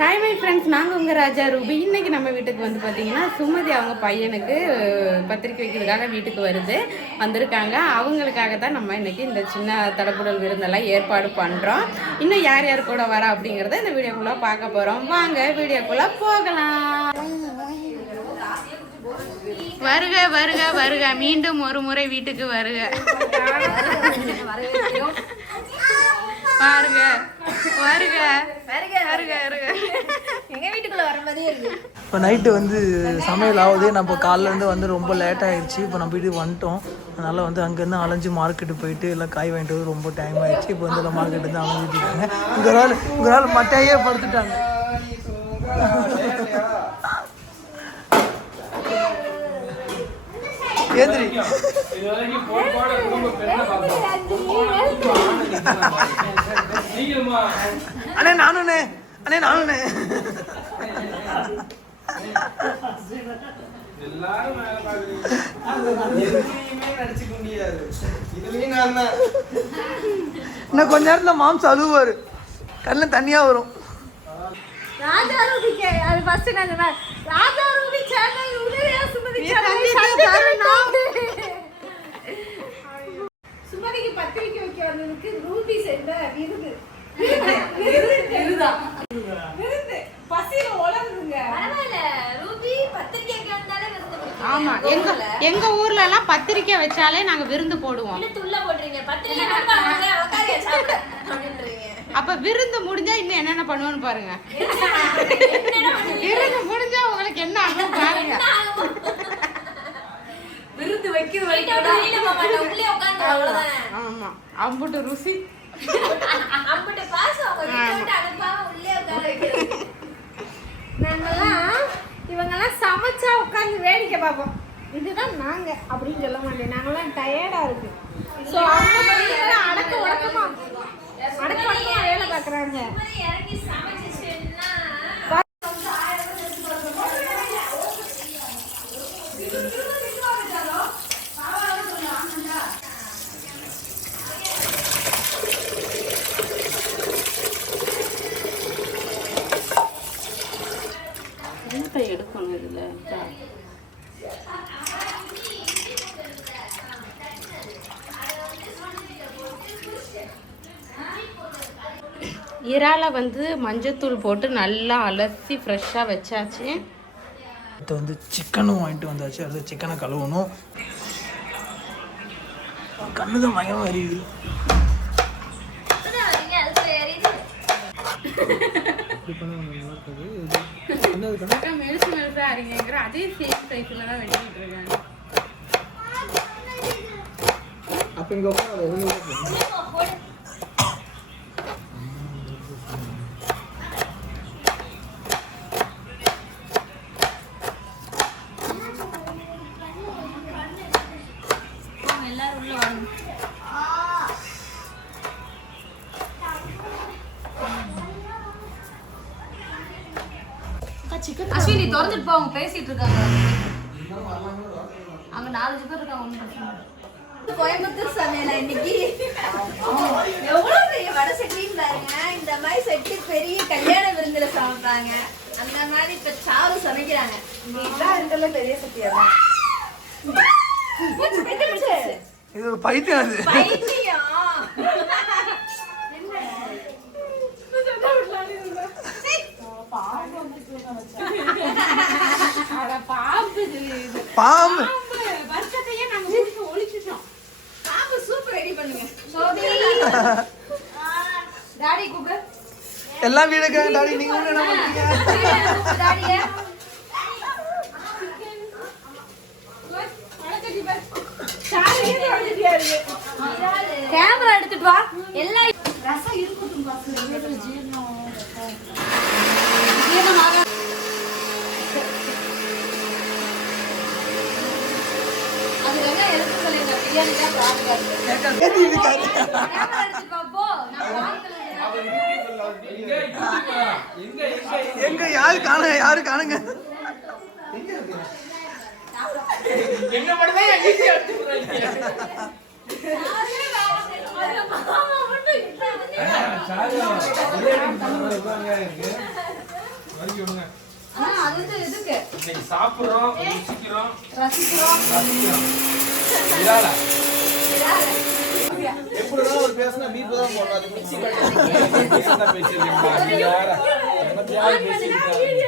Hi my friends, நாங்கள் உங்கள் ராஜா Ruby. இன்றைக்கி நம்ம வீட்டுக்கு வந்து பார்த்தீங்கன்னா சுமதி அவங்க பையனுக்கு பத்திரிக்கை வைக்கிறதுக்காக வீட்டுக்கு வந்திருக்காங்க. அவங்களுக்காக தான் நம்ம இன்றைக்கி இந்த சின்ன தடப்புடல் விருந்தெல்லாம் ஏற்பாடு பண்ணுறோம். இன்னும் யார் யார் கூட வரா அப்படிங்கிறத இந்த வீடியோக்குள்ளே பார்க்க போகிறோம். வாங்க வீடியோக்குள்ளே போகலாம். வருக வருக வருக, மீண்டும் ஒரு முறை வீட்டுக்கு வருக. பாருங்க வருக வருக வருக வருக. எங்கள் வீட்டுக்குள்ளே வர மாதிரியே இருக்குது. இப்போ நைட்டு வந்து சமையல் ஆகுது. நம்ம இப்போ காலையிலேருந்து வந்து ரொம்ப லேட் ஆகிடுச்சு. இப்போ நம்ம வீட்டுக்கு வந்துட்டோம். அதனால் வந்து அங்கேருந்து அலைஞ்சு மார்க்கெட்டு போயிட்டு எல்லாம் காய் வாங்கிட்டு வந்து ரொம்ப டைம் ஆகிடுச்சு. இப்போ வந்து எல்லாம் மார்க்கெட்டு வந்து அலைஞ்சிட்டு இருக்காங்க. இங்கே ஒரு ஆள் மட்டையே படுத்துட்டாங்க. கேந்திரி அண்ணே நானுண்ணே, அண்ணே நானுண்ணே. இன்னும் கொஞ்ச நேரத்துல மாம்சம் அழுவாரு, கண்ணில் தண்ணியா வரும். ராஜா ரூபிக்கு அது ஃபர்ஸ்ட் நான் ராஜா ரூபி சேனல் உதயா சுமதி சுமதிக்கு பத்திரிக்கை வைக்க வந்ததுக்கு ரூபி சென்ற விருது பசியில உலருங்க. பரவாயில்ல, ரூபி பத்திரிக்கை வந்தாலே விருந்து. ஆமா, எங்க ஊர்ல எல்லாம் பத்திரிக்கை வச்சாலே நாங்க விருந்து போடுவோம். துள்ள போடுறீங்க பத்திரிக்கை அப்ப விருந்து முடிஞ்சா இன்னும் என்னென்ன பண்ணுவோன்னு பாருங்க. விருந்து முடிஞ்சா உங்களுக்கு என்ன ஆகும் பாருங்க. விருந்து வைக்கிறது ஆமா, அம்புட்டு ருசி, அம்புட்டு பாசம். நாங்கெல்லாம் இவங்கெல்லாம் சமைச்சா உட்காந்து வேடிக்கை பார்ப்போம். இதுதான் நாங்க அப்படின்னு சொல்ல மாட்டேன். நாங்கெல்லாம் டயர்டா இருக்கு. ஸோ அவங்க அடக்க உடக்கமா வேலை பார்க்குறாங்க. எடுக்கணும் இதுல. இறால வந்து மஞ்சத்தூள் போட்டு நல்லா அலசி ஃப்ரெஷ்ஷாக வச்சாச்சு. இப்போ வந்து சிக்கனும் வாங்கிட்டு வந்தாச்சு. அது சிக்கனை கழுவணும். கண்ணு தான் பயங்கரமாக எரியுது. மெலுசு மெலுசா அறிங்கிற அதே சேம் சைஸ்ல தான் வெட்டிட்டு இருக்காங்க. அப்போ இங்கே எல்லாரும் உள்ள வரணும். அஸ்வினி திறந்துட்டு போ, அவங்க பேசிட்டு இருக்காங்க. அங்க 4 பேர் இருக்காங்க. ஒன்றும் பிரச்சனை இல்லை. கோயம்புத்தூர் சமையல இன்னைக்கு எவ்வளவு பெரிய வடை செட்டின்னு பாருங்க. இந்த மாதிரி செட்டு பெரிய கல்யாண விருந்துல சமைப்பாங்க. அந்த மாதிரி இப்ப சாவு சமைக்கிறாங்க. இதெல்லாம் பெரிய சட்டியா இது ஒரு பைத்தியம். அது பைத்தியம். பாம்பு வருஷத்தையே நாங்க ஒழிச்சிட்டோம். பாம்பு சூப் ரெடி பண்ணுங்க. டாடி கூப்பிடு. எல்லாம் வீடுக்கு டாடி. நீங்க என்ன பண்றீங்க? டாடியே கேமரா எடுத்துட்டு வா. எல்லா ரசம் இருக்கும் பாத்து. எங்க யாரு காணுங்க, யாரு காணுங்க. என்ன மட்டும்தான் ஈஸியா எடுத்துக்கிறாங்க. வரைக்கும் விடுங்க. அது வந்து எதுக்கு இன்னைக்கு சாப்பிடுறோம், ருசிக்கிறோம், ரசிக்கிறோம் இறாலா? எப்படிதான் ஒரு பேசினா பீப்பு தான் போடணும். அது மிக்ஸி கட்டு. என்ன பேசிருக்கீங்க? நீ வேற. என்னத்தையாவது பேசிருக்கீங்க.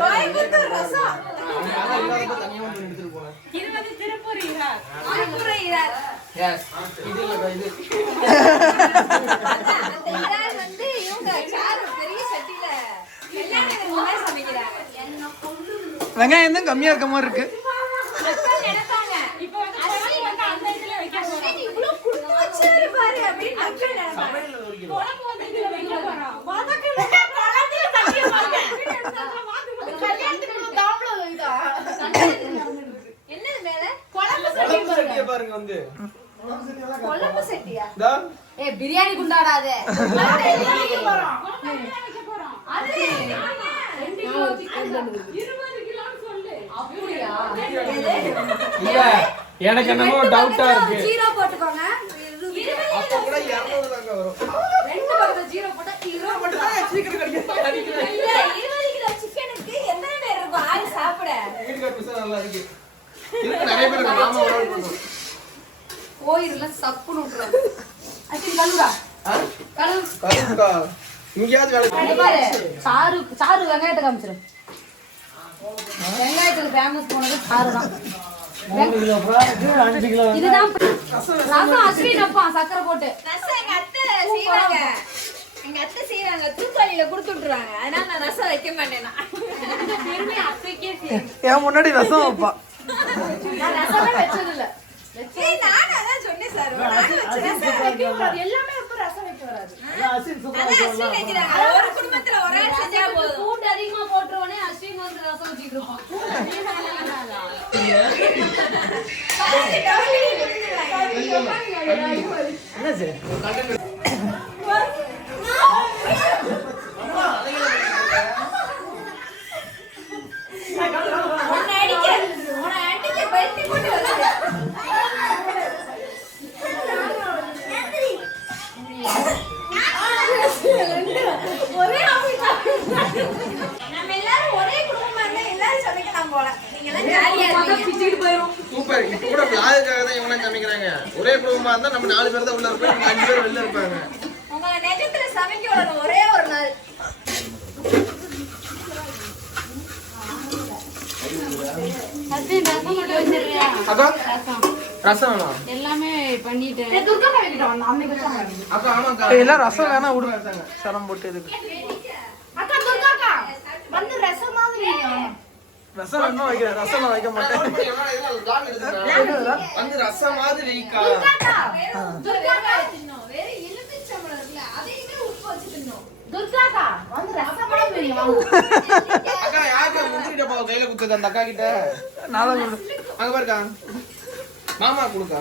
கோயம்புத்தூர் ரசம் தனியாக வந்து எடுத்துட்டு போனேன். இது வந்து திருப்பூர் இறால். திருப்பூர் இறால். இது இல்லைக்கா இது. அந்த இறால் வந்து இவங்க சாரு பெரிய சட்டியில கல்யாணம் சமைக்கிறாங்க. வெங்காயம் தான் கம்மியாக இருக்க மாதிரி இருக்கு. மக்கள் நினைப்பாங்க இப்போ வந்து குழம்பு வந்து அந்த இதுல வைக்க போறோம். அஸ்வின் இவ்வளவு குடுத்து வச்சாரு பாரு அப்படின்னு மக்கள் நினைப்பாங்க. குழம்பு வந்து இதுல வைக்க போறோம். வதக்கல குழந்தைய தட்டிய பாருங்க. கல்யாணத்துக்கு தாம்பளம் வைதா. என்னது மேல குழம்பு குழம்பு சட்டியை பாருங்க வந்து. குழம்பு சட்டியா? இதா. பிரியாணி குண்டாடாதே. வைக்க போறோம். வைக்க போறோம். அது 2 கிலோ சிக்கன் 20 கிலோன்னு சொல்லு. அப்படியா? இல்ல, எனக்கு என்னமோ டவுட்டா இருக்கு. ஜீரோ போட்டுக்கோங்க. அப்ப கூட 200 தாங்க வரும். ரெண்டு பக்கம் ஜீரோ போட்டா 20 போட்டுக்கோங்க. இல்ல 20 கிலோ சிக்கனுக்கு எத்தனை பேர் இருக்கும் ஆள் சாப்பிட? வீட்டுக்கார பிசா நல்லா இருக்கு. இருக்கு நிறைய பேர் இருக்காங்க. மாமா ஒரு ஆள் போட்டோம். கோயில்ல சப்புன்னு விட்டுறாங்க. அஸ்வின் கழுவுடா. கழுவு. கருப்புக்கா. இங்கேயாவது வேலை இங்க பாரு. சாரு வெங்காயத்தை காமிச்சிரு. வெங்காயத்துக்கு ஃபேமஸ் போனது சாரு தான். 3 கிலோ அப்புறம் 5 கிலோ. இதுதான் ரசம் அஸ்வின் அப்பா சக்கரை போட்டு. ரசம் எங்க அத்தை செய்வாங்க. எங்க அத்தை செய்வாங்க. தூக்காளியில கொடுத்து விட்டுருவாங்க. அதனால நான் ரசம் வைக்க மாட்டேன். பெருமை அப்பைக்கே செய்யும். என் முன்னாடி ரசம் வைப்பா. நான் ரசமே வச்சது இல்ல. நான் அதான் சொன்னேன் சார். எல்லாமே அப்ப ரசம் வைக்க வராது. அஸ்வின் வைக்கிறாங்க. ஒரு குடும்பத்துல ஒரு ஆள் செஞ்சா போதும். கூட்டு அதிகமா போட்டுருவோனே அஸ்வின் வந்து ரசம் வச்சிட்டு இருப்பான். என்ன சரி உன்னை அடிக்க பெல்ட் போட்டு வச்சிருக்கேன். ஒரே நம்ம எல்லாரும் ஒரே குடும்பமா இருந்தா எல்லாரும் சமைக்கலாம் போல. நீங்க எல்லாம் ஜாலியா இருக்கீங்க. சூப்பர். இப்ப கூட விளாதுக்காக தான் இவங்க சமைக்கிறாங்க. ஒரே குடும்பமா இருந்தா நம்ம 4 பேர் தான் உள்ள இருப்போம். 5 பேர் வெளில இருப்பாங்க. உங்களை நிஜத்துல சமைக்க விடணும் ஒரே ஒரு நாள். அஸ்வின் ரசம் மட்டும் வச்சிருக்கியா? அக்கா ரசம் ரசம் வேணாம். எல்லாமே பண்ணிட்டேன். துர்கா வைக்கிட்டோம். அன்னைக்கு வச்சாங்க. அக்கா ஆமாக்கா. எல்லாம் ரசம் வேணா விடுங்க. சரம் போட்டு இதுக்கு அக்கா துர்காக்கா வந்து ரசம் மாதிரி ரசம் வேணா வைக்கிறேன். ரசம் நான் வைக்க மாட்டேன். வந்து ரசம் மாதிரி வைக்கா. துர்காக்கா தின்னோம். வேற எலுமிச்சம்பழம் இருக்குல அதையுமே உப்பு வச்சு தின்னோம். துர்காக்கா வந்து ரசம் மாதிரி அக்கா யாருக்கா முந்திரி டப்பா கையில குத்துது அந்த அக்கா கிட்ட? நானும் அங்க பாருக்கா. மாமா கொடுக்கா.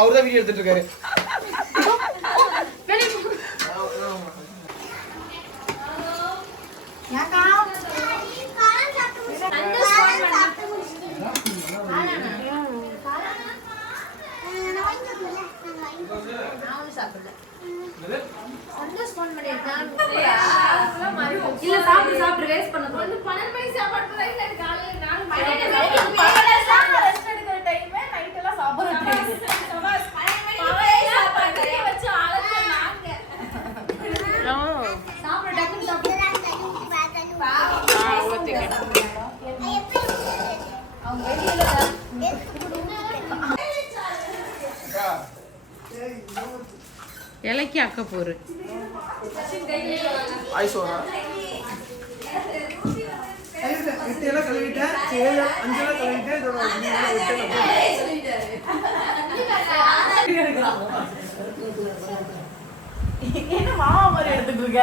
அவர்தான் வீடியோ எடுத்துட்டு இருக்காரு. இல்ல சாப்பிடு சாப்பிடு வேஸ்ட் பண்ண போறது. 12 மணி சாப்பாடு போல இல்ல காலையில 4 மணி சாப்பிட ரெஸ்ட் எடுக்கிற டைம் நைட் எல்லாம் சாப்பிடுற டைம். 12 மணி சாப்பாடு வச்சு ஆளு நாங்க. சாப்பிடு டக்குனு சாப்பிடு. அவங்க இலைக்கு அக்கப்போரு. ஐசோரா. எல்லாம் கழுவிட்டேன். 5 கழுவிட்டேன். இதோட என்ன மாமா மாதிரி எடுத்துட்டு இருக்க?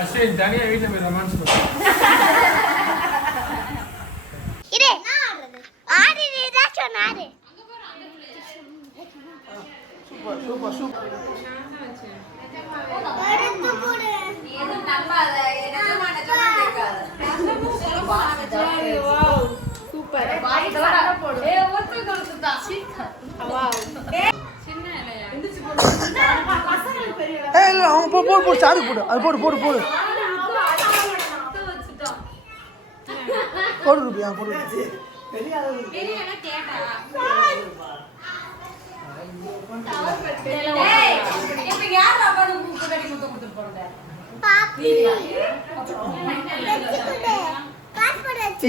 அஸ்வின் தனியா வீட்டுல போய் ரொமான்ஸ் பண்ணு. இரு ஆறு ஏதாச்சும் நாரு சூப்பர் சூப்பர் சூப்பர். எடுத்து போடு நீ எதுவும் நம்பாத. எனக்கு போடு போடு சாரு போடு அது போடு போடு போடு போடு ரூபியா போடு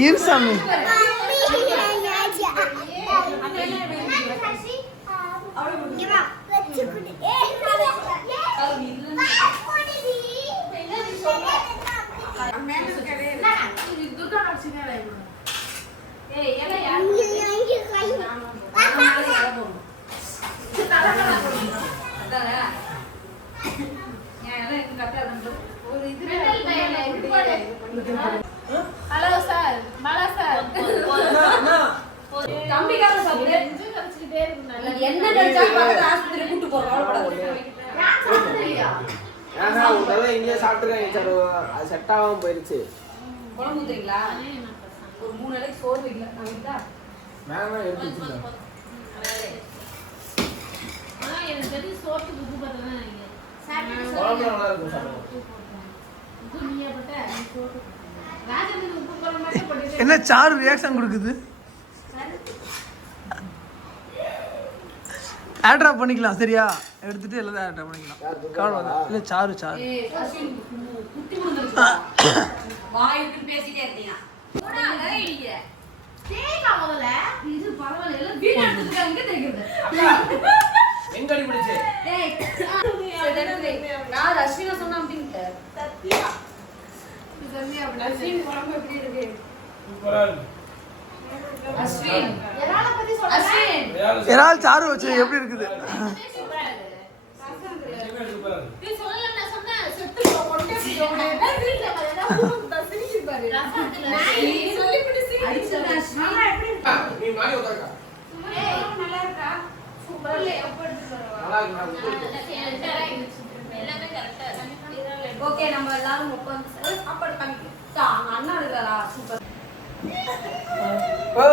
இருசாமி ஹலோ சார் பாலா சார் தம்பிக்காக சாப்பிடு என்ன நினைச்சாலும் பக்கத்து ஆஸ்பத்திரி கூட்டு போறோம் ஏன்னா ஒரு தடவை இங்கே சாப்பிட்டுருக்கேன் சார் அது செட் ஆகாம போயிருச்சு. குழம்பு ஊத்துறீங்களா ஒரு 3 நாளைக்கு சோறு வைக்கல நான் வைக்கா வேணாம் எடுத்து வச்சுருக்கேன். குழம்பு நல்லா இருக்கும் சார். என்ன சாரு ரியாக்ஷன் கொடுக்குது ஆட்ரா பண்ணிக்கலாம் சரியா எடுத்துட்டு எல்லாத்தையும் ஆட்ரா பண்ணிக்கலாம் கவலை இல்லை சாரு சாரு குட்டி முடிஞ்சிருச்சு வாயுக்கு பேசிட்டே இருக்கீங்க எங்கடி பிடிச்சு நான் அஸ்வினா சொன்னா அப்படின்ட்டு அஸ்வின் குழம்பு எப்படி இருக்கு? சூப்பரா இருக்கு. அஸ்வின் அஸ்வின் இறால் சாரு வச்சு எப்படி இருக்குது சூப்பரா இருக்கு. நீ சொல்லல நான் சொன்னேன் செத்து கொண்டே போடுங்க வீட்ல பாருடா கூப்பிட்டு சிரிச்சு பாரு நீ சொல்லிட்டு சிரிச்சு நீ மாடி உட்காருக்கா. நல்லா இருக்கா சூப்பர் இல்ல எப்படி நல்லா இருக்கு. எல்லாமே கரெக்ட்டா இருக்கு ஓகே நம்ம எல்லாரும் உட்கார்ந்து சாப்பாடு பண்ணிக்கலாம் அண்ணா இருக்காரா சூப்பர் ஓ